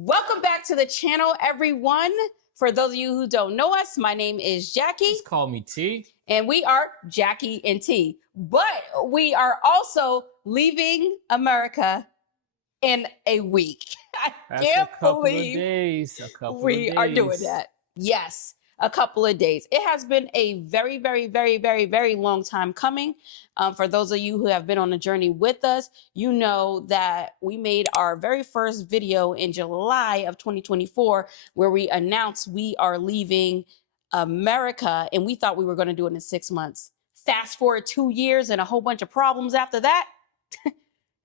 Welcome back to the channel, everyone. For those of you who don't know us, my name is Jackie. Just call me T. And we are Jackie and T. But we are also leaving America in a week. That's Can't a couple believe of days. A couple we of days. are doing that. Yes, a couple of days. It has been a very, very, very, very, very long time coming. For those of you who have been on the journey with us, you know that we made our very first video in July of 2024, where we announced we are leaving America, and we thought we were going to do it in 6 months. Fast forward 2 years and a whole bunch of problems after that.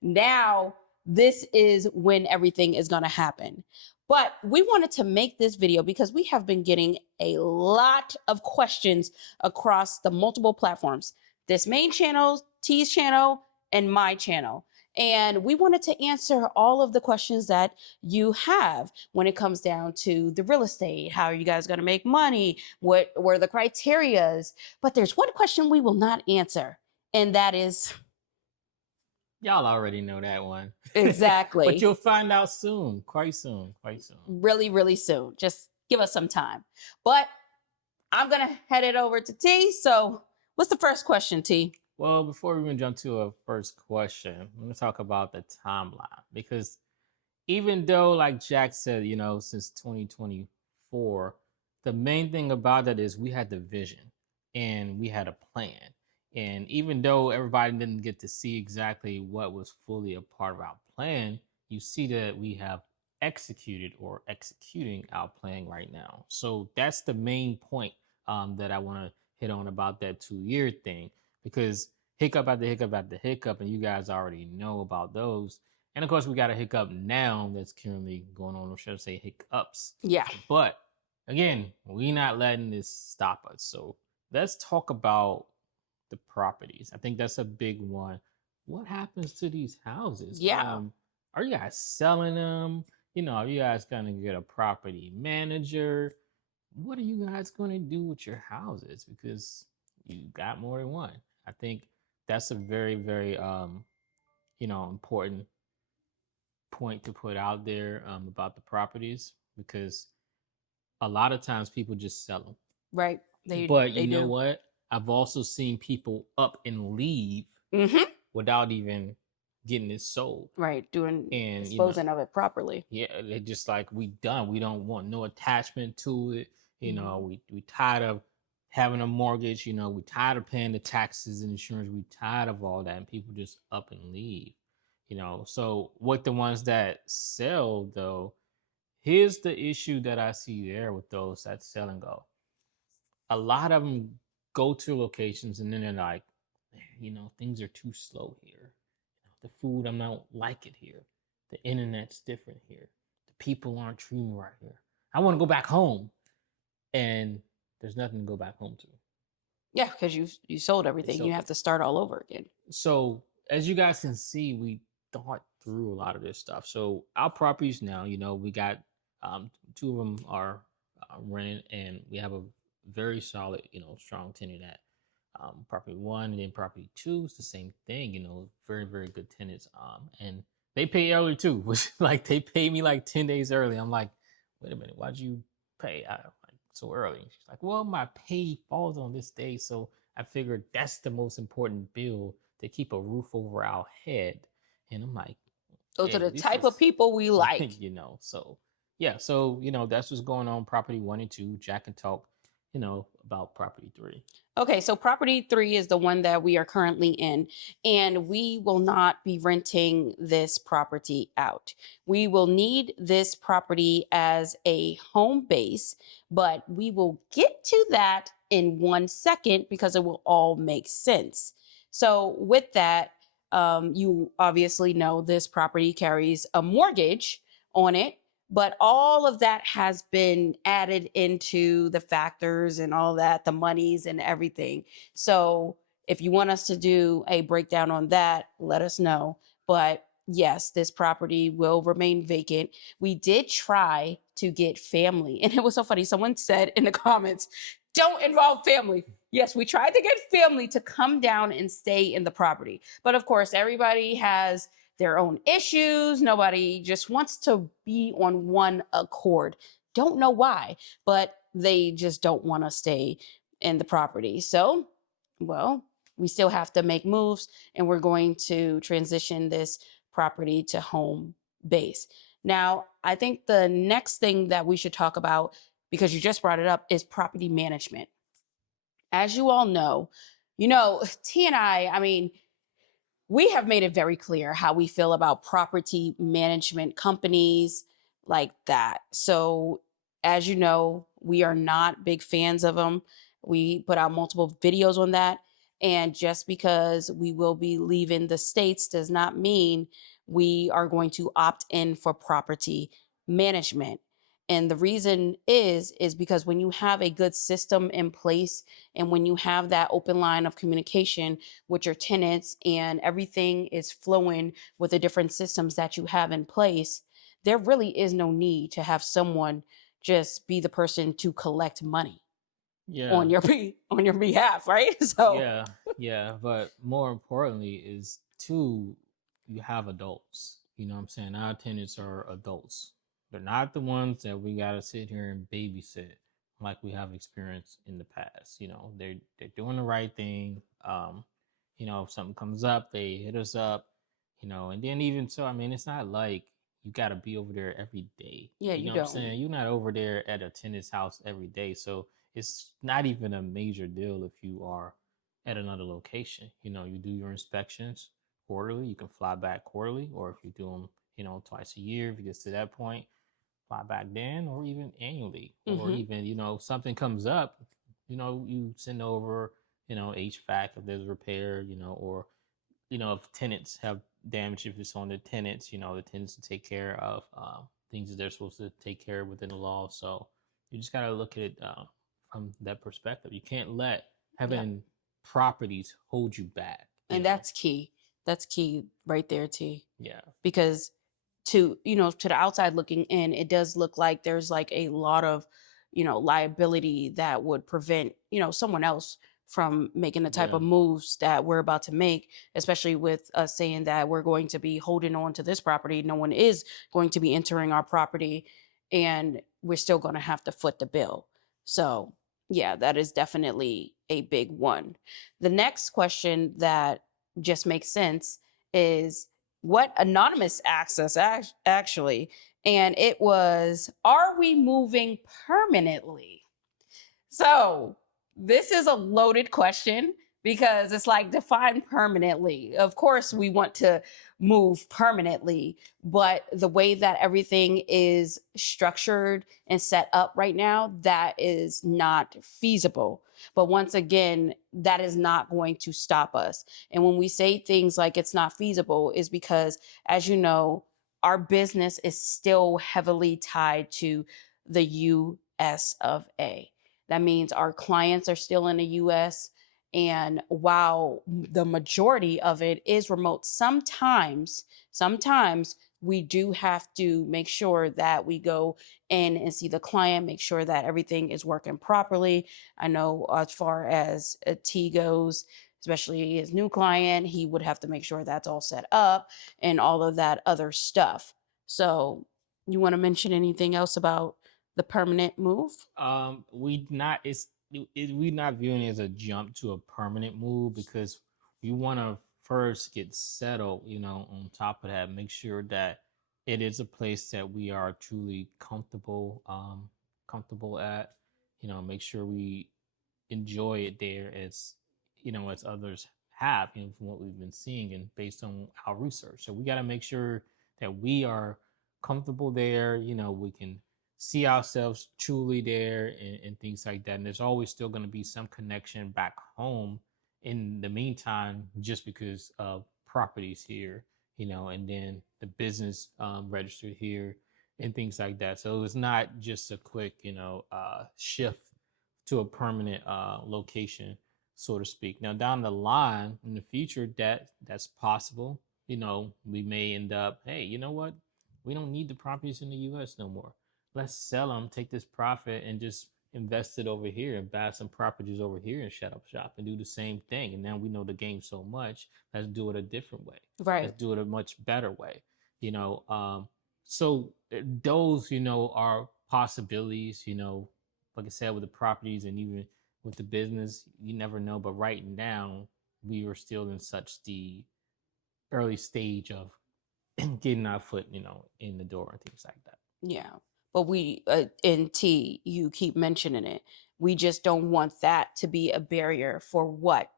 Now, this is when everything is going to happen. But we wanted to make this video because we have been getting a lot of questions across the multiple platforms. This main channel, T's channel, and my channel. And we wanted to answer all of the questions that you have when it comes down to the real estate. How are you guys going to make money? What were the criterias? But there's one question we will not answer, and that is... Y'all already know that one. Exactly. But you'll find out soon, quite soon. Really, really soon. Just give us some time. But I'm going to head it over to T. So what's the first question, T? Well, before we even jump to a first question, I'm going to talk about the timeline. Because even though, like Jack said, since 2024, the main thing about it is we had the vision and we had a plan. And even though everybody didn't get to see exactly what was fully a part of our plan, you see that we have executed or executing our plan right now. So that's the main point that I want to hit on about that 2-year thing, because hiccup after hiccup after hiccup, and you guys already know about those. And of course, we got a hiccup now that's currently going on, or should I say hiccups. Yeah. But again, we're not letting this stop us. So let's talk about the properties. I think that's a big one. What happens to these houses? Yeah. Are you guys selling them? Are you guys going to get a property manager? What are you guys going to do with your houses? Because you got more than one. I think that's a very, very, important point to put out there about the properties, because a lot of times people just sell them. Right. But you know what? I've also seen people up and leave without even getting it sold. Right. Disposing of it properly. Yeah. They're just like, we done. We don't want no attachment to it. We tired of having a mortgage. We tired of paying the taxes and insurance. We tired of all that. And people just up and leave. So what the ones that sell, though, here's the issue that I see there with those that sell and go. A lot of them go to locations and then they're like, things are too slow here. The food, I'm not like it here. The internet's different here. The people aren't treating me right here. I want to go back home. And there's nothing to go back home to. Yeah, because you sold everything. You have to start all over again. So as you guys can see, we thought through a lot of this stuff. So our properties now, we got 2 of them are rented, and we have a very solid, strong tenant at property 1, and then property 2 is the same thing, very, very good tenants. And they pay early too, which like they pay me like 10 days early. I'm like, wait a minute, why'd you pay so early? She's like, well, my pay falls on this day, so I figured that's the most important bill, to keep a roof over our head. And I'm like, those are the type of people we like. So yeah, so that's what's going on property 1 and 2. Jack can talk about property 3. Okay, so property 3 is the one that we are currently in, and we will not be renting this property out. We will need this property as a home base, but we will get to that in 1 second because it will all make sense. So with that, you obviously know this property carries a mortgage on it, but all of that has been added into the factors and all that, the monies and everything. So if you want us to do a breakdown on that, let us know. But yes, this property will remain vacant. We did try to get family, and it was so funny. Someone said in the comments, don't involve family. Yes, we tried to get family to come down and stay in the property. But of course, everybody has their own issues. Nobody just wants to be on one accord. Don't know why, but they just don't want to stay in the property. So, well, we still have to make moves, and we're going to transition this property to home base. Now, I think the next thing that we should talk about, because you just brought it up, is property management. As you all know, T and I mean, we have made it very clear how we feel about property management companies like that. So, as you know, we are not big fans of them. We put out multiple videos on that. And just because we will be leaving the States does not mean we are going to opt in for property management. And the reason is because when you have a good system in place and when you have that open line of communication with your tenants and everything is flowing with the different systems that you have in place, there really is no need to have someone just be the person to collect money Yeah. on your on your behalf, right? So Yeah, yeah, but more importantly is two, you have adults. You know what I'm saying? Our tenants are adults. They're not the ones that we gotta sit here and babysit like we have experienced in the past. They're doing the right thing. If something comes up, they hit us up, and then even so, I mean, it's not like you gotta be over there every day. yeah, You you know what I'm don't. saying? You're not over there at a tenant's house every day. So it's not even a major deal if you are at another location. You do your inspections quarterly. You can fly back quarterly, or if you do them, twice a year, if it gets to that point, fly back then, or even annually, or Mm-hmm. even, something comes up, you send over, HVAC if there's a repair, or if tenants have damage, if it's on the tenants, the tenants to take care of things that they're supposed to take care of within the law. So you just got to look at it from that perspective. You can't let Yep. having properties hold you back. And that's key. That's key right there, T. Yeah, Because to the outside looking in, it does look like there's like a lot of liability that would prevent someone else from making the type yeah, of moves that we're about to make, especially with us saying that we're going to be holding on to this property. No one is going to be entering our property, and we're still going to have to foot the bill. So yeah, that is definitely a big one. The next question that just makes sense is what anonymous access actually, and it was, are we moving permanently? So this is a loaded question because it's like, define permanently. Of course, we want to move permanently, but the way that everything is structured and set up right now, that is not feasible. But once again, that is not going to stop us. And when we say things like it's not feasible, is because, as you know, our business is still heavily tied to the US of A. That means our clients are still in the US. And while the majority of it is remote, sometimes we do have to make sure that we go in and see the client, make sure that everything is working properly. I know as far as a T goes, especially his new client, he would have to make sure that's all set up and all of that other stuff. So, you want to mention anything else about the permanent move? we not we not viewing it as a jump to a permanent move because we want to first get settled. On top of that, make sure that it is a place that we are truly comfortable at. Make sure we enjoy it there as others have, from what we've been seeing and based on our research. So we got to make sure that we are comfortable there. We can see ourselves truly there, and things like that. And there's always still going to be some connection back home in the meantime, just because of properties here, and then the business registered here and things like that. So it's not just a quick, shift to a permanent location, so to speak. Now, down the line in the future, that's possible. We may end up, hey, you know what? We don't need the properties in the U.S. no more. Let's sell them, take this profit, and just invest it over here and buy some properties over here and shut up shop and do the same thing. And now we know the game so much. Let's do it a different way. Right. Let's do it a much better way. You know, so those, you know, are possibilities. You know, like I said, with the properties and even with the business, you never know. But right now, we are still in such the early stage of getting our foot, you know, in the door and things like that. Yeah. But we, in T, you keep mentioning it. We just don't want that to be a barrier for what?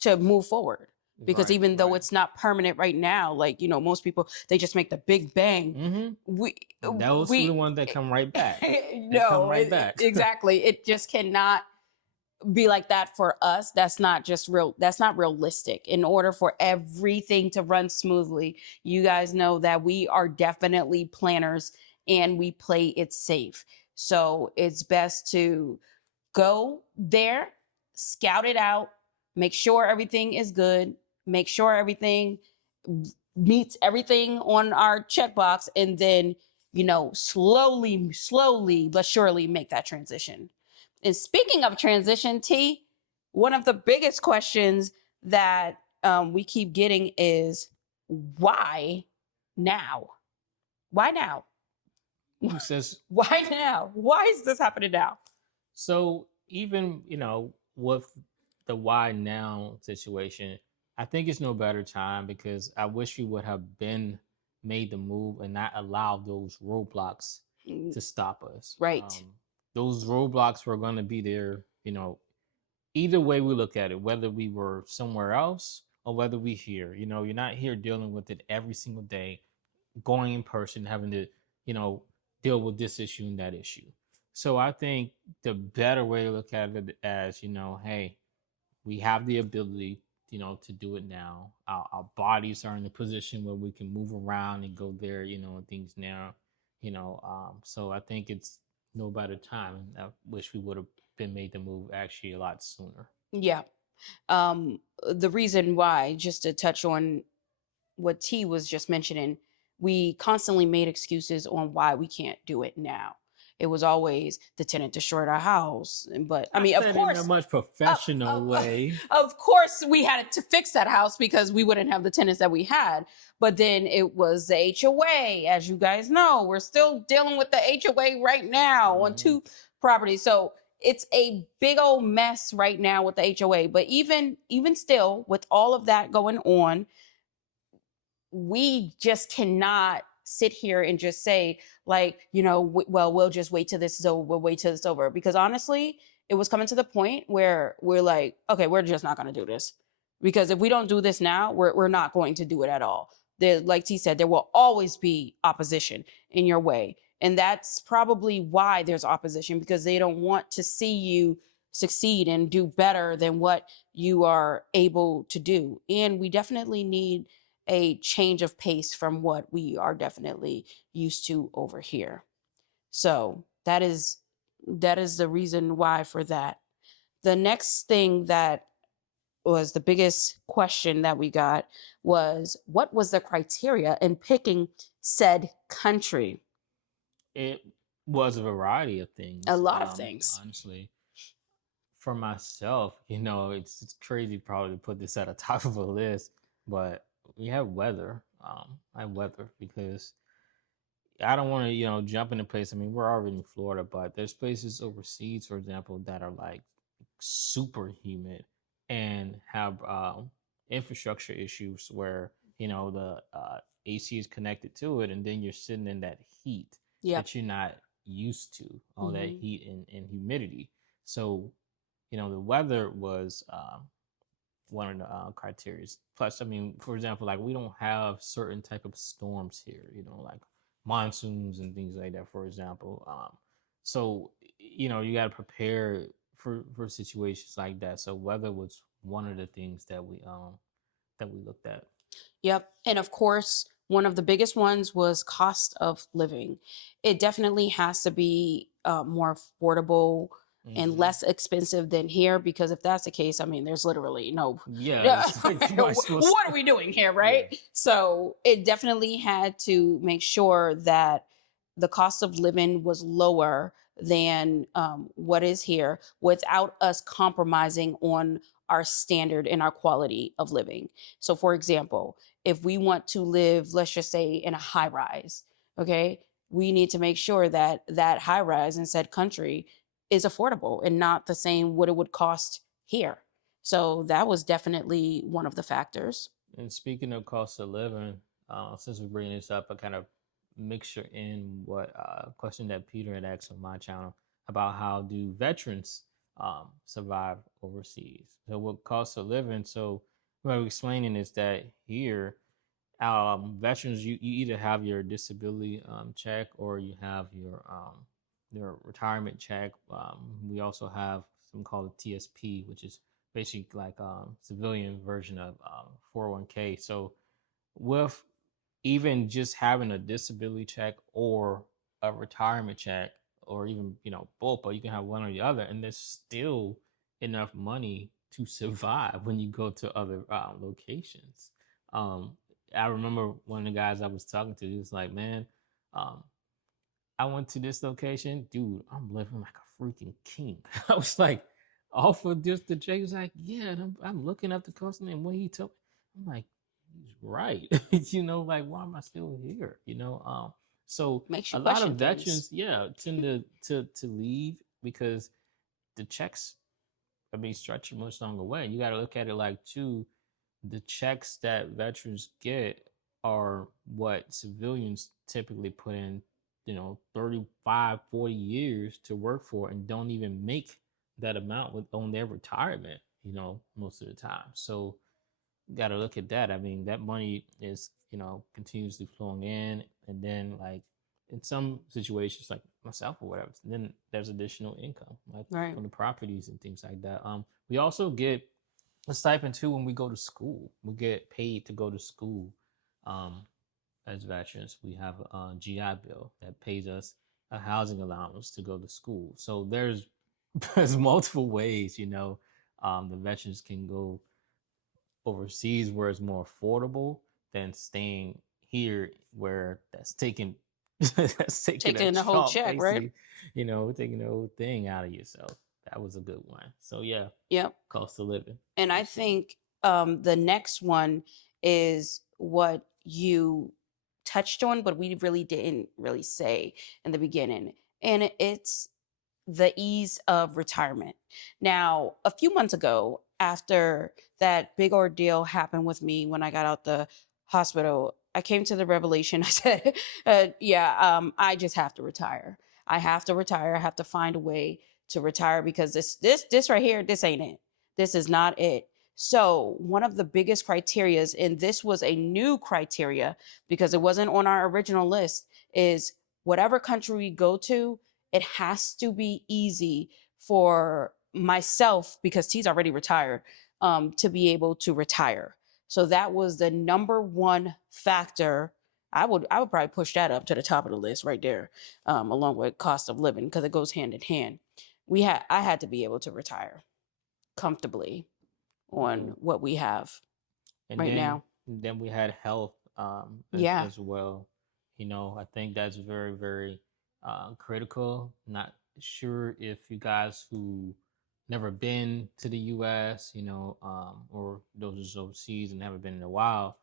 To move forward. Because Right, even though right. it's not permanent right now, like, you know, most people, they just make the big bang. Mm-hmm. Those are the ones that come right back. They come No, right back. exactly. It just cannot be like that for us. That's not just real. That's not realistic. In order for everything to run smoothly, you guys know that we are definitely planners and we play it safe. So it's best to go there, scout it out, make sure everything is good, make sure everything meets everything on our checkbox, and then, you know, slowly but surely make that transition. And speaking of transition, T, one of the biggest questions that we keep getting is why now? Why now? Who says Why now? Why is this happening now? so? Even, you know, with the why now situation, I think it's no better time because I wish we would have been made the move and not allowed those roadblocks to stop us. Right. Those roadblocks were going to be there, you know, either way we look at it, whether we were somewhere else or whether we here. You know, you're not here dealing with it every single day, going in person, having to, you know, deal with this issue and that issue. So I think the better way to look at it as, you know, hey, we have the ability, you know, to do it now. Our bodies are in a position where we can move around and go there, you know, and things now, you know. So I think it's no better time. I wish we would have been made the move actually a lot sooner. Yeah. The reason why, just to touch on what T was just mentioning, we constantly made excuses on why we can't do it now. It was always the tenant destroyed our house, but I mean, of said in a course, much professional way. of course, we had to fix that house because we wouldn't have the tenants that we had. But then it was the HOA, as you guys know. We're still dealing with the HOA right now on 2 properties, so it's a big old mess right now with the HOA. But even still, with all of that going on, we just cannot sit here and just say, like, you know, well, we'll just wait till this is over. We'll wait till it's over. Because honestly, it was coming to the point where we're like, okay, we're just not going to do this. Because if we don't do this now, we're not going to do it at all. There, like T said, there will always be opposition in your way. And that's probably why there's opposition, because they don't want to see you succeed and do better than what you are able to do. And we definitely need a change of pace from what we are definitely used to over here. So that is the reason why for that. The next thing that was the biggest question that we got was, what was the criteria in picking said country? It was a variety of things. A lot of things. Honestly, for myself, you know, it's crazy probably to put this at the top of a list, but we have weather. I have weather because I don't want to, you know, jump into place. I mean, we're already in Florida, but there's places overseas, for example, that are like super humid and have infrastructure issues where, you know, the AC is connected to it, and then you're sitting in that heat that you're not used to, all that heat and humidity. So, you know, the weather was one of the criteria. Plus, I mean, for example, like we don't have certain type of storms here, you know, like monsoons and things like that, for example. So, you know, you got to prepare for situations like that. So weather was one of the things that we looked at. Yep. And of course, one of the biggest ones was cost of living. It definitely has to be more affordable and less expensive than here, because if that's the case, I mean, there's literally no, what are we doing here, right? Yeah. So it definitely had to make sure that the cost of living was lower than what is here without us compromising on our standard and our quality of living. So, for example, if we want to live, let's just say, in a high rise, okay, we need to make sure that that high rise in said country is affordable and not the same what it would cost here. So that was definitely one of the factors. And speaking of cost of living, since we're bringing this up, a kind of mixture in what question that Peter had asked on my channel about how do veterans survive overseas. So what cost of living? So what I'm explaining is that here, veterans, you either have your disability check or you have your retirement check. We also have something called a TSP, which is basically like civilian version of 401k. So with even just having a disability check or a retirement check, or even both, but you can have one or the other, and there's still enough money to survive when you go to other locations. Um, I remember one of the guys I was talking to. He was like, "Man, um, I went to this location, dude. I'm living like a freaking king." I was like, off of just the check. He's like, "Yeah," and I'm looking up the cost and what he told me. I'm like, he's right. Like, why am I still here? So Makes a you lot of question things. veterans, yeah, tend to leave because the checks are being stretched a much longer way. You got to look at it like too, the checks that veterans get are what civilians typically put in, 35, 40 years to work for and don't even make that amount on their retirement, most of the time. So got to look at that. I mean, that money is, continuously flowing in. And then, like, in some situations, like myself or whatever, then there's additional income, like Right. from the properties and things like that. We also get a stipend too when we go to school. We get paid to go to school. Um, as veterans, we have a GI Bill that pays us a housing allowance to go to school. So there's multiple ways, the veterans can go overseas where it's more affordable than staying here where that's taking that's taking a Taking the whole chunk, check, right? basically, taking the whole thing out of yourself. That was a good one. So yeah, Yep. cost of living And for I sure. think the next one is what you touched on, but we really didn't really say in the beginning. And it's the ease of retirement. Now, a few months ago, after that big ordeal happened with me when I got out the hospital, I came to the revelation. I said, "Yeah, I just have to retire. I have to retire. I have to find a way to retire because this right here, this ain't it. This is not it." So one of the biggest criterias, and this was a new criteria because it wasn't on our original list, is whatever country we go to, it has to be easy for myself because he's already retired to be able to retire. So that was the number one factor. I would probably push that up to the top of the list right there, along with cost of living because it goes hand in hand. I had to be able to retire comfortably Yeah. on what we have And right then now. then we had health Yeah, as well. I think that's very, very critical. Not sure if you guys who never been to the US, or those who's overseas and never been in a while,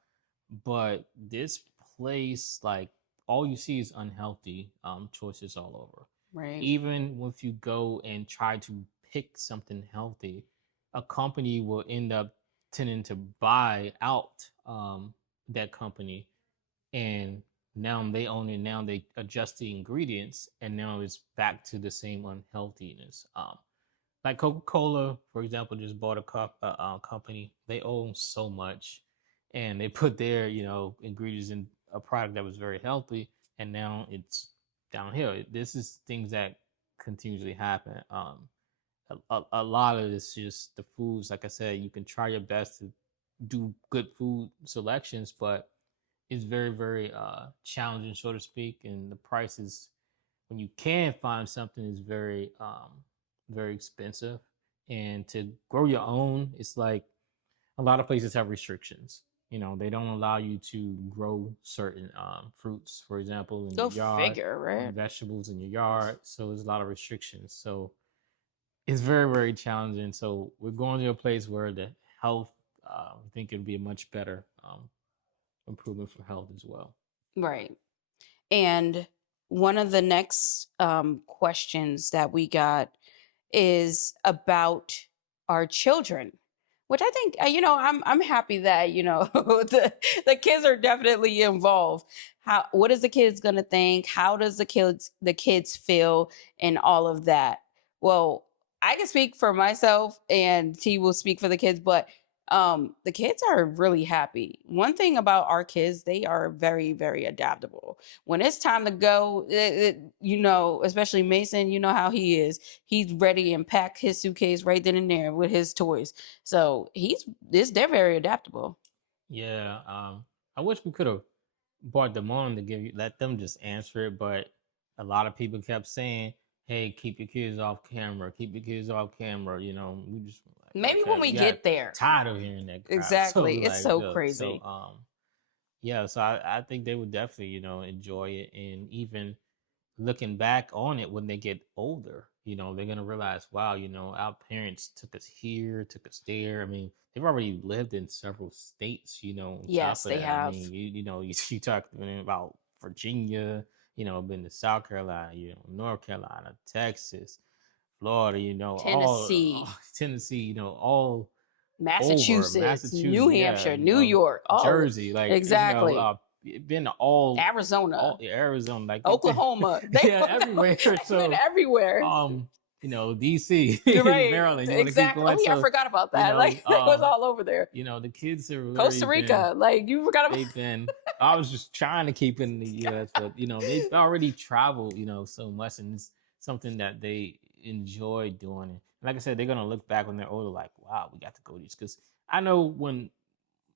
but this place, like, all you see is unhealthy choices all over. right. Even if you go and try to pick something healthy, a company will end up tending to buy out that company, and now they own it. Now they adjust the ingredients, and now it's back to the same unhealthiness. Like Coca-Cola, for example, just bought a company. They own so much, and they put their ingredients in a product that was very healthy, and now it's downhill. This is things that continuously happen. A lot of this just the foods. Like I said, you can try your best to do good food selections, but it's very, very challenging, so to speak, and the prices when you can find something is very very expensive. And to grow your own, it's like a lot of places have restrictions. They don't allow you to grow certain fruits, for example, in Go your yard, figure, right? vegetables in your yard. So there's a lot of restrictions. So it's very, very challenging. So we're going to a place where the health, I think it'd be a much better improvement for health as well. Right. And one of the next questions that we got is about our children, which I think I'm happy that the kids are definitely involved. How what is the kids gonna think? How does the kids feel and all of that? Well, I can speak for myself, and T will speak for the kids, but the kids are really happy. One thing about our kids, they are very, very adaptable. When it's time to go, especially Mason, you know how he is. He's ready and pack his suitcase right then and there with his toys. So they're very adaptable. Yeah, I wish we could have brought them on to let them just answer it, but a lot of people kept saying, "Hey, keep your kids off camera. Keep your kids off camera." We just were like, Maybe okay, when we we got get there. tired of hearing that crap. So we Exactly. It's like, so look, so crazy. yeah, so I think they would definitely, enjoy it, and even looking back on it when they get older, they're gonna realize, wow, our parents took us here, took us there. I mean, they've already lived in several states, on top Yes, of they that. I have. mean, you talked about Virginia, been to South Carolina, North Carolina, Texas, Florida, all Tennessee, Tennessee, all over Massachusetts, New Massachusetts, yeah, Hampshire, New York, all of Jersey, like exactly. been to all Arizona, Arizona, like they've been, Oklahoma. They've yeah, everywhere. been So, everywhere. DC, Right. Maryland. You want to keep Exactly. Oh going? yeah, I So, forgot about you that. Like know, it was um, all over there. the kids have literally Costa been Rica. Like you forgot about they've been I was just trying to keep it in the US, but they've already traveled, so much, and it's something that they enjoy doing. And like I said, they're gonna look back when they're older, like, wow, we got to go to this. Because I know when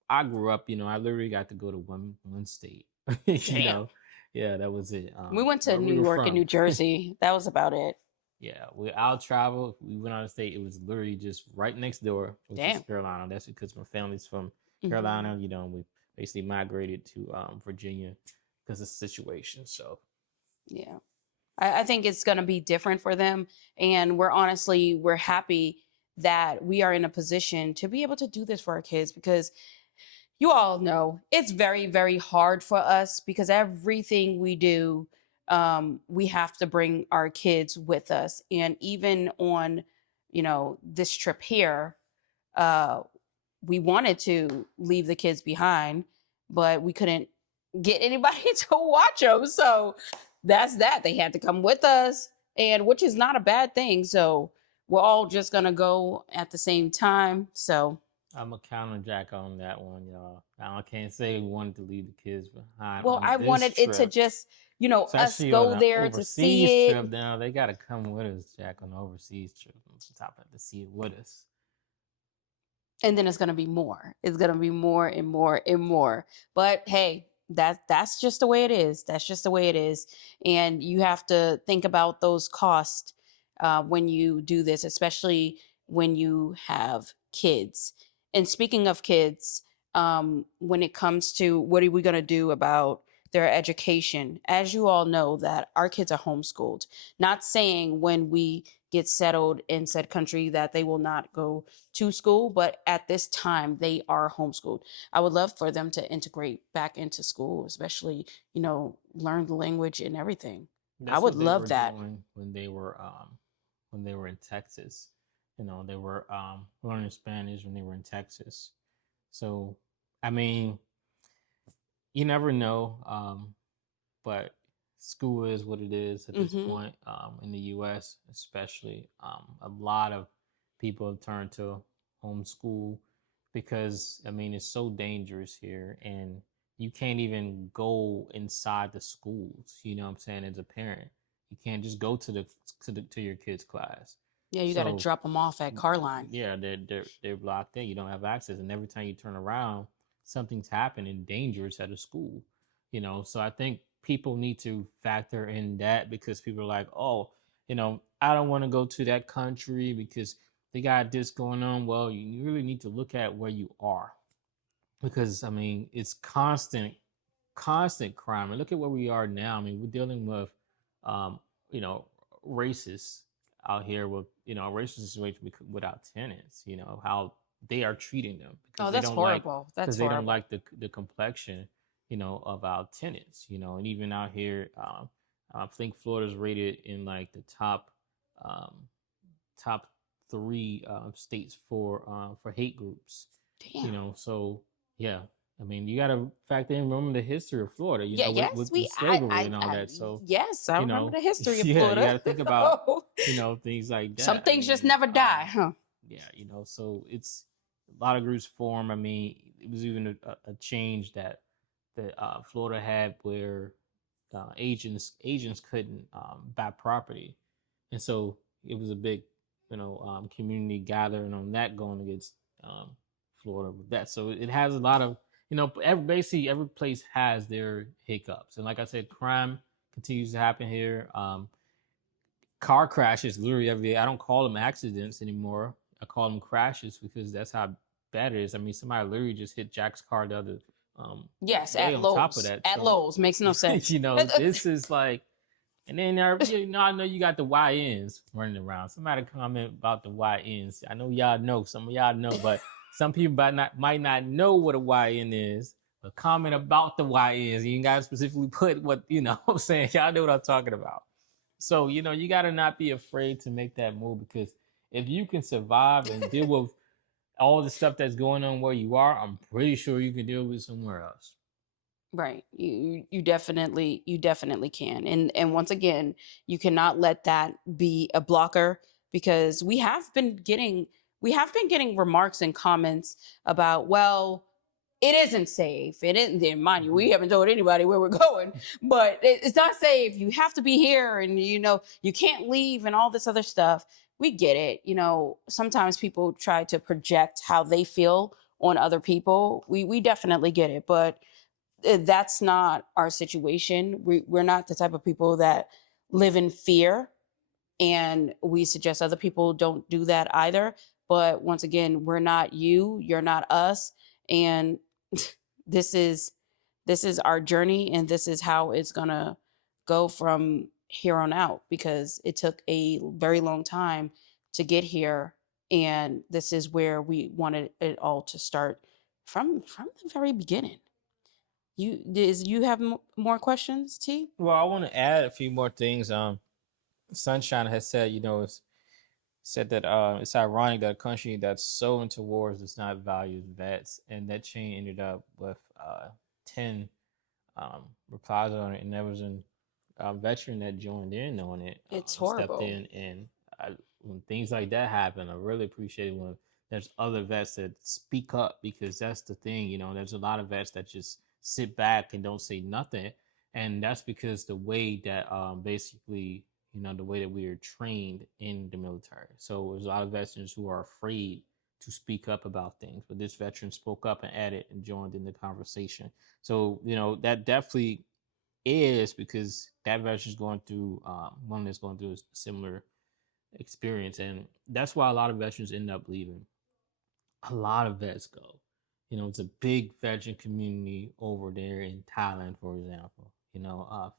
I grew up, I literally got to go to one state. you Damn. know, yeah, that was it. We went to Where we New were York and from. New Jersey. That was about it. Yeah, our travel. If we went out of state, it was literally just right next door, which is Damn. Carolina. That's because my family's from Hmm. Carolina. We basically migrated to Virginia because of the situation. So Yeah. I think it's going to be different for them. And we're happy that we are in a position to be able to do this for our kids because you all know it's very, very hard for us because everything we do, we have to bring our kids with us. And even on, this trip here, uh, we wanted to leave the kids behind, but we couldn't get anybody to watch them. So that's that. They had to come with us, and which is not a bad thing. So we're all just gonna go at the same time. So I'm a counter jack on that one, y'all. I can't say we wanted to leave the kids behind well, on I this wanted it to trip, just, us especially on go an there to overseas see it. trip. Now they got to come with us, Jack, on an overseas trip. On top of that, to see it with us. And then it's going to be more. It's going to be more and more and more. But hey, that's just the way it is. That's just the way it is. And you have to think about those costs when you do this, especially when you have kids. And speaking of kids, when it comes to what are we going to do about their education, as you all know, that our kids are homeschooled. Not saying when we get settled in said country that they will not go to school, but at this time they are homeschooled. I would love for them to integrate back into school, especially, learn the language and everything. I That's would what they love were that. doing when they were in Texas. They were learning Spanish when they were in Texas. So, I mean, you never know, but school is what it is at this Hmm. point. In the U.S., especially, a lot of people have turned to homeschool because I mean it's so dangerous here, and you can't even go inside the schools. You know what I'm saying? As a parent, you can't just go to your kid's class. Yeah, you got to So drop them off at Carline. yeah, they're blocked in. You don't have access, and every time you turn around, something's happening dangerous at a school. So I think people need to factor in that because people are like, oh, I don't want to go to that country because they got this going on. Well, you really need to look at where you are. because I mean it's constant crime. And look at where we are now. I mean, we're dealing with, um, you know, racists out here with, a racist situation without tenants. You know how they are treating them Oh, because they that's don't like horrible. That's because they don't horrible. like the complexion, of our tenants. And even out here, I think Florida's rated in like the um, top three states for hate groups. Damn. So yeah, I mean, you got to factor in, remember the history of Florida, Yeah, yes, with slavery and all I, that. So, yes, I remember the history of yeah, you Florida. got to think about, things like Some that. I things just mean, never die, huh? yeah, so it's a lot of groups form. I mean, it was even a change that Florida had where agents couldn't buy property, and so it was a big community gathering on that going against um, Florida with that. So it has a lot of basically every place has their hiccups, and like I said, crime continues to happen here. Car crashes literally every day. I don't call them accidents anymore. I call them crashes because that's how bad it is. I mean, somebody literally just hit Jack's car the other Yes, day at on top of Lowe's. that. At So, Lowe's makes no sense. this is like, and then I know you got the YNs running around. Somebody comment about the YNs. I know y'all know. Some of y'all know, but some people might not know what a YN is. But comment about the YNs. You got to specifically put what I'm saying. Y'all know what I'm talking about. So you got to not be afraid to make that move because if you can survive and deal with all the stuff that's going on where you are, I'm pretty sure you can deal with somewhere else. Right. You definitely can. And once again, you cannot let that be a blocker because we have been getting remarks and comments about, well, it isn't safe. It isn't, then mind you, Mm-hmm. we haven't told anybody where we're going, but it's not safe. You have to be here and you can't leave and all this other stuff. We get it. Sometimes people try to project how they feel on other people. We definitely get it, but that's not our situation. We're not the type of people that live in fear, and we suggest other people don't do that either. But once again, we're not you, you're not us, and this is this is our journey, and this is how it's gonna go from here on out because it took a very long time to get here, and this is where we wanted it all to start from the very beginning. You have more questions, T? Well, I want to add a few more things. Sunshine has said, said that it's ironic that a country that's so into wars does not value vets, and that chain ended up with 10 replies on it, and there was a veteran that joined in on it, It's stepped horrible. in, and when things like that happen, I really appreciate it when there's other vets that speak up because that's the thing, there's a lot of vets that just sit back and don't say nothing, and that's because the way that basically the way that we are trained in the military. So there's a lot of veterans who are afraid to speak up about things, but this veteran spoke up and added and joined in the conversation. So that definitely is because that veteran's going through one that's going through a similar experience, and that's why a lot of veterans end up leaving. A lot of vets go. It's a big veteran community over there in Thailand, for example.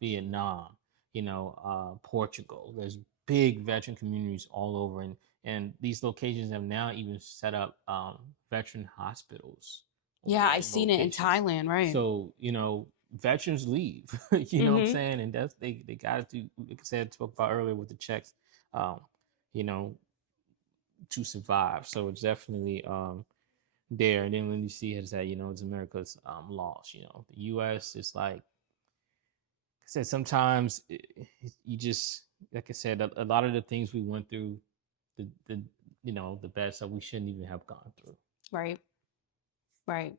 Vietnam. Portugal. There's big veteran communities all over, and these locations have now even set up veteran hospitals over Yeah, there I in seen it in locations. Thailand, right? So veterans leave. You know what I'm Mm-hmm. saying? And that's they got to, like I said, talk about earlier with the checks. Um, you know, to survive. So it's definitely there. And then when you see it as that, it's America's loss. The U.S. is like I said, sometimes you just like I said, a lot of the things we went through, the the bad stuff we shouldn't even have gone through. Right, right.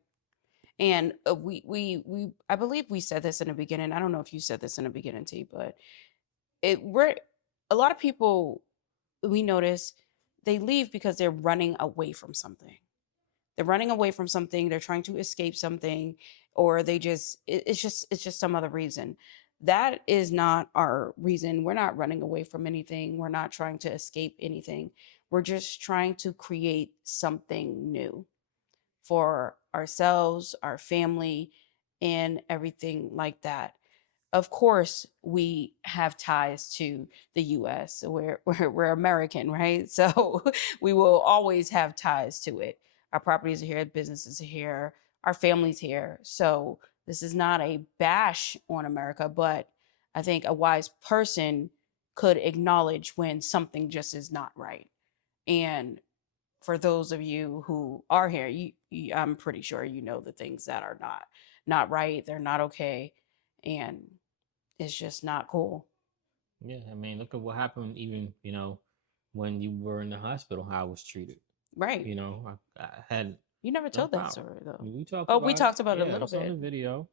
And we I believe we said this in the beginning. I don't know if you said this in the beginning, T, but we're a lot of people we notice they leave because they're running away from something. They're running away from something, they're trying to escape something, or it's just some other reason. That is not our reason. We're not running away from anything. We're not trying to escape anything. We're just trying to create something new. for ourselves, our family, and everything like that. Of course, we have ties to the US. We're American, right? So we will always have ties to it. Our properties are here, businesses are here, our family's here. So this is not a bash on America, but I think a wise person could acknowledge when something just is not right. And for those of you who are here, I'm pretty sure you know the things that are not right. They're not okay, and it's just not cool. Yeah, I mean, look at what happened. Even when you were in the hospital, how I was treated. Right. I had You never no told that problem. story though. We talked Oh, we about it. talked about it a Yeah, it little was on the bit. video.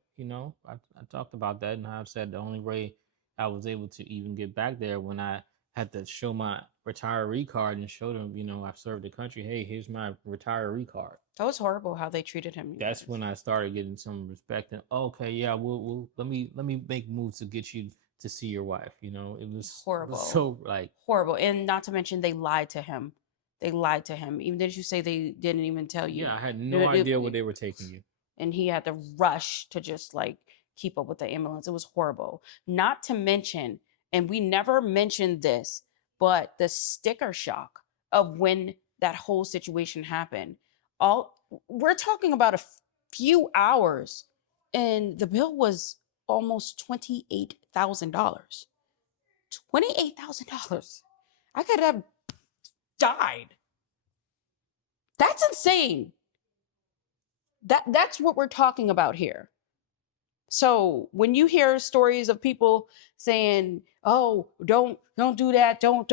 I talked about that and how I said the only way I was able to even get back there when I had to show my retiree card and show them, I've served the country. Hey, here's my retiree card. That was horrible how they treated him. That's when I started getting some respect. And okay, yeah, we'll let me make moves to get you to see your wife. It was Horrible. so like horrible. And not to mention they lied to him. They lied to him. Even didn't you say they didn't even tell you? Yeah, I had no idea where they were taking you. And he had to rush to just like keep up with the ambulance. It was horrible. Not to mention, and we never mentioned this, but the sticker shock of when that whole situation happened. All we're talking about a few hours, and the bill was almost $28,000. $28,000. I could have died. That's insane. That's what we're talking about here. So when you hear stories of people saying, "Oh, don't do that. Don't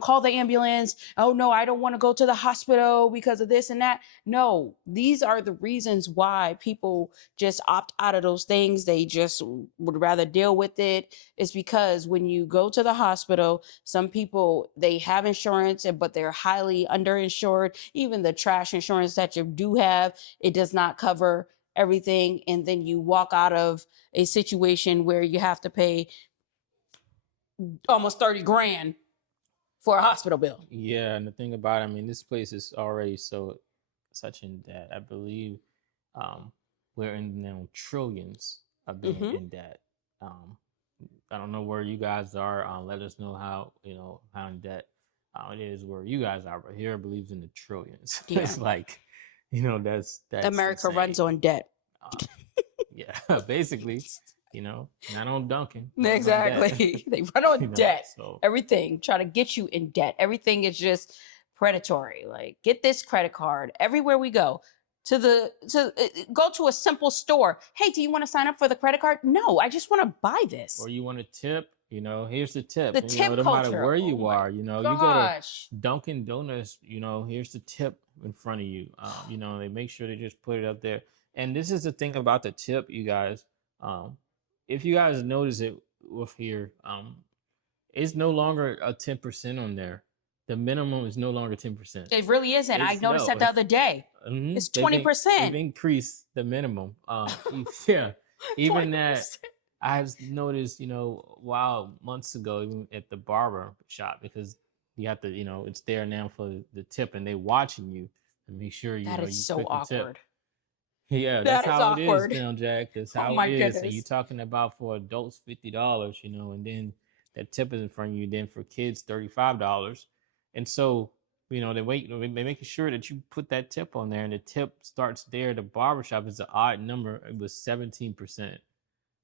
call the ambulance. Oh no, I don't want to go to the hospital because of this and that." No, these are the reasons why people just opt out of those things. They just would rather deal with it. It's because when you go to the hospital, some people they have insurance but they're highly underinsured. Even the trash insurance that you do have, it does not cover everything, and then you walk out of a situation where you have to pay almost 30 grand for a hospital bill. Yeah, and the thing about it, I mean, this place is already such in debt. I believe we're in now trillions of being in debt. I don't know where you guys are. Let us know how in debt it is where you guys are. But here, I believe in the trillions. Yeah. It's like, that's America insane. runs on debt. Yeah, basically, not on Duncan. Exactly. They run on debt. So. Everything, try to get you in debt. Everything is just predatory. Like, get this credit card everywhere we go. Go to a simple store. Hey, do you want to sign up for the credit card? No, I just want to buy this. Or you want a tip? Here's the tip. The tip no culture. matter where you are, you go to Dunkin' Donuts. Here's the tip in front of you. They make sure they just put it up there. And this is the thing about the tip, you guys. If you guys notice it with here, it's no longer a 10% on there. The minimum is no longer 10%. It really isn't. I noticed that the other day. It's 20%. They've increased the minimum. Yeah, even 20%. That I've noticed, while months ago, even at the barber shop, because you have to, it's there now for the tip, and they watching you and make sure you. That is you so awkward. Yeah, that's how awkward. It is now, Jack. That's how it is. Goodness. And you're talking about for adults $50, and then that tip is in front of you. Then for kids $35, and so they making sure that you put that tip on there, and the tip starts there. The barbershop is an odd number. It was 17%.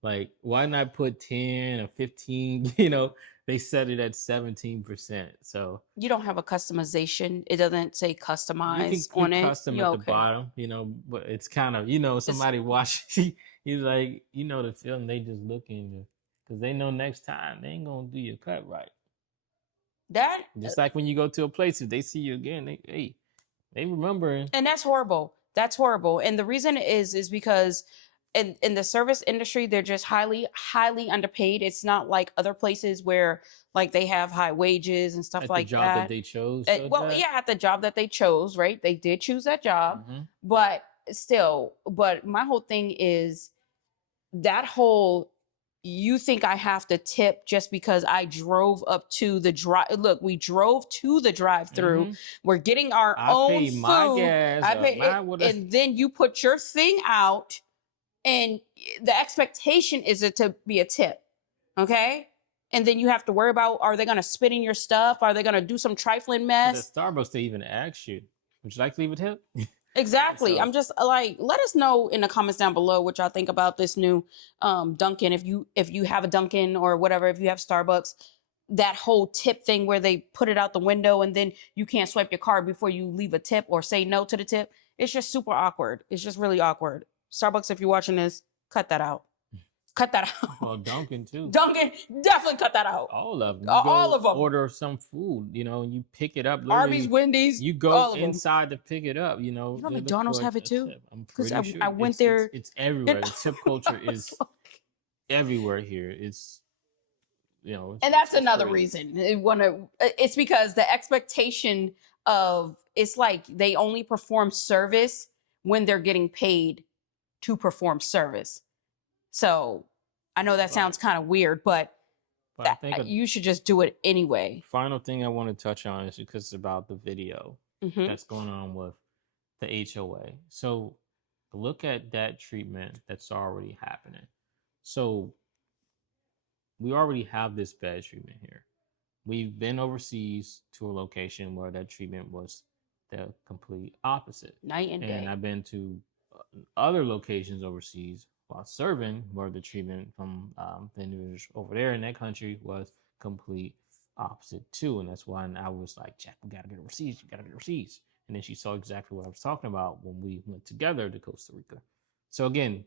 Like, why not put 10 or 15? They set it at 17%. So you don't have a customization. It doesn't say customize on it. Custom at the bottom, but it's kind of, somebody watching. He's like, the film. They just looking because they know next time they ain't gonna do your cut right. That just like when you go to a place, if they see you again, they remember. And that's horrible. That's horrible. And the reason is because in the service industry, they're just highly underpaid. It's not like other places where like they have high wages and stuff like that. The job that they chose. At the job that they chose, right? They did choose that job, but still. But my whole thing is that whole you think I have to tip just because I drove up to the drive. Look, we drove to the drive-through. We're getting our I own pay my food. gas. I pay my it, what? and then you put your thing out, and the expectation is it to be a tip, okay? And then you have to worry about, are they going to spit in your stuff? Are they going to do some trifling mess? At Starbucks, they even ask you, would you like to leave a tip? Exactly. So- I'm just like, let us know in the comments down below what y'all think about this new Dunkin'. If you have a Dunkin' or whatever, if you have Starbucks, that whole tip thing where they put it out the window and then you can't swipe your card before you leave a tip or say no to the tip. It's just super awkward. It's just really awkward. Starbucks, if you're watching this, cut that out. Cut that out. Well, Dunkin' too. Dunkin', definitely cut that out. All of them. All of them. Order some food, and you pick it up. Arby's, Wendy's. You go inside to pick it up. You know, McDonald's have it too. I'm pretty sure. I went there. It's everywhere. The tip culture is everywhere here. It's and that's another reason. It's because the expectation of it's like they only perform service when they're getting paid to perform service. So I know that sounds kind of weird, but I think you should just do it anyway. Final thing I want to touch on is because it's about the video that's going on with the HOA. So look at that treatment that's already happening. So we already have this bad treatment here. We've been overseas to a location where that treatment was the complete opposite. Night and day. And I've been to other locations overseas while serving where the treatment from the individuals over there in that country was complete opposite too. And that's why I was like, Jack, we gotta get overseas. You gotta get overseas. And then she saw exactly what I was talking about when we went together to Costa Rica. So again,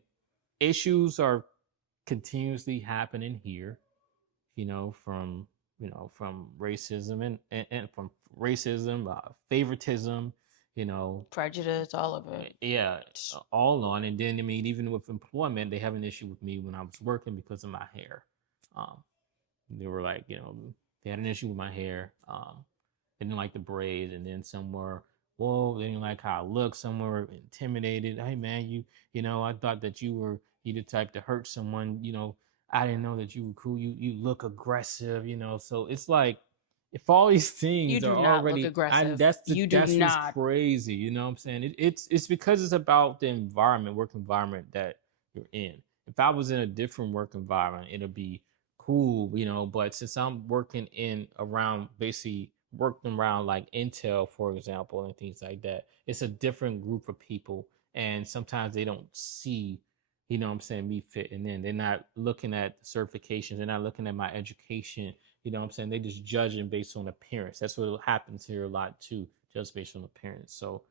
issues are continuously happening here, from racism and from racism, favoritism, prejudice, all of it. Yeah, all on. And then, even with employment, they have an issue with me when I was working because of my hair. They were like, they had an issue with my hair. They didn't like the braids. And then some were, whoa, they didn't like how I looked. Some were intimidated. Hey, man, I thought that you the type to hurt someone. I didn't know that you were cool. You look aggressive, So it's like, if all these things are already, that's what's crazy. You know what I'm saying? It's because it's about the work environment that you're in. If I was in a different work environment, it'll be cool, But since I'm working working around like Intel, for example, and things like that, it's a different group of people, and sometimes they don't see, me fitting in. They're not looking at certifications. They're not looking at my education. They just judging based on appearance. That's what happens here a lot too, just based on appearance. So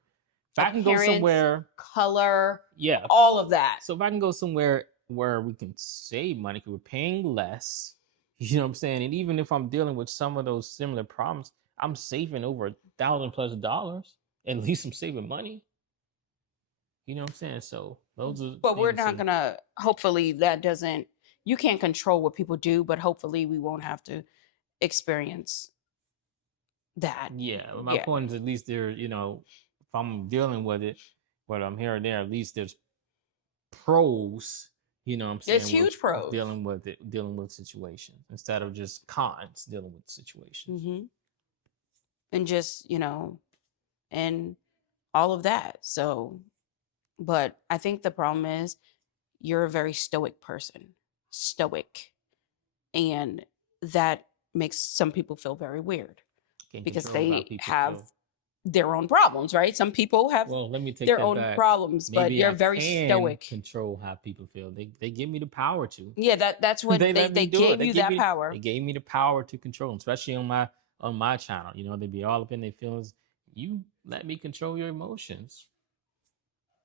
if I can go somewhere, color, all of that. So if I can go somewhere where we can save money, because we're paying less, and even if I'm dealing with some of those similar problems, I'm saving over $1,000+. At least I'm saving money. You know what I'm saying? So those are. But we're not gonna. Hopefully, that doesn't. You can't control what people do, but hopefully, we won't have to experience that. Yeah. My point is, at least there. If I'm dealing with it, whether I'm here or there, at least there's pros. You know what I'm saying? There's huge pros dealing with situations instead of just cons dealing with situations. And just and all of that. So. But I think the problem is you're a very stoic person. And that makes some people feel very weird because they have their own problems, right? Some people have their own problems, but you're very stoic. Control how people feel. They give me the power to. Yeah, that's what they gave you that power. They gave me the power to control them, especially on my channel. They be all up in their feelings. You let me control your emotions.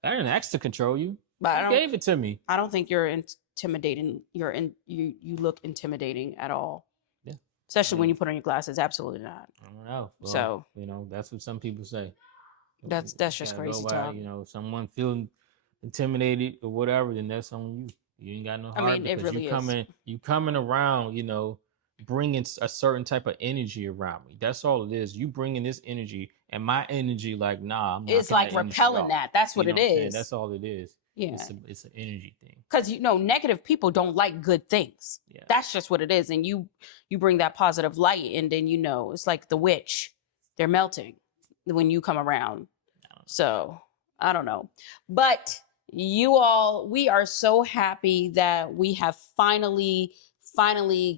I didn't ask to control you. But you gave it to me. I don't think you're intimidating. You look intimidating at all. Yeah. Especially when you put on your glasses. Absolutely not. I don't know. Well, so that's what some people say. That's just crazy talk. Someone feeling intimidated or whatever, then that's on you. You ain't got no heart. It really is. You coming around, bringing a certain type of energy around me. That's all it is. You bringing this energy, and my energy, like, nah. It's like repelling that. That's what it is. That's all it is. Yeah. It's an energy thing. Because negative people don't like good things. Yeah. That's just what it is. And you bring that positive light, and then it's like the witch. They're melting when you come around. So I don't know. But you all, we are so happy that we have finally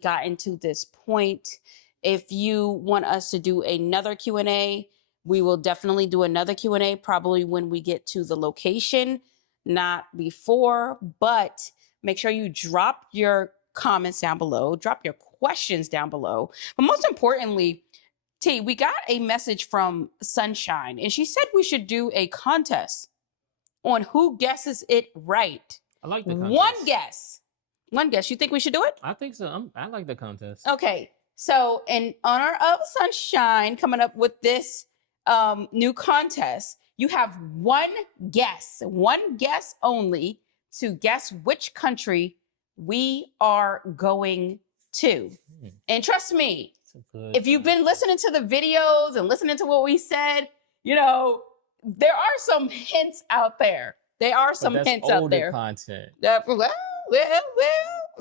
gotten to this point. If you want us to do another Q&A, we will definitely do another Q&A, probably when we get to the location, not before. But make sure you drop your comments down below, drop your questions down below. But most importantly, T, we got a message from Sunshine, and she said we should do a contest on who guesses it right. I like the contest. One guess. You think we should do it? I think so. I like the contest. Okay. So in honor of Sunshine coming up with this new contest, you have one guess only, to guess which country we are going to. And trust me, if you've been listening to the videos and listening to what we said, there are some hints out there. There are some hints out there. Content. Well,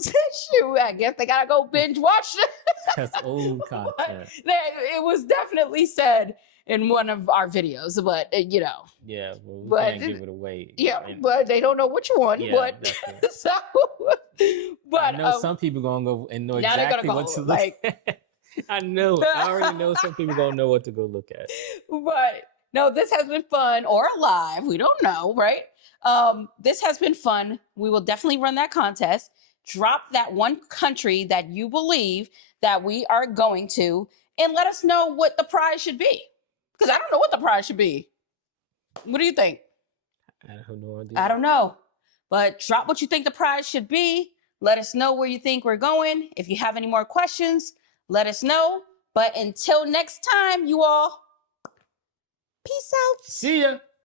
shoot, I guess they gotta go binge watch it. That's old content. It was definitely said in one of our videos, but Yeah, well, we can't give it away. Yeah, but they don't know which one. Yeah, but so, but I know some people gonna go and know exactly what to look at. I know. I already know some people gonna know what to go look at. But no, this has been fun, or live. We don't know, right? This has been fun. We will definitely run that contest. Drop that one country that you believe that we are going to, and let us know what the prize should be. Because I don't know what the prize should be. What do you think? I have no idea. I don't know. But drop what you think the prize should be. Let us know where you think we're going. If you have any more questions, let us know. But until next time, you all, peace out. See ya.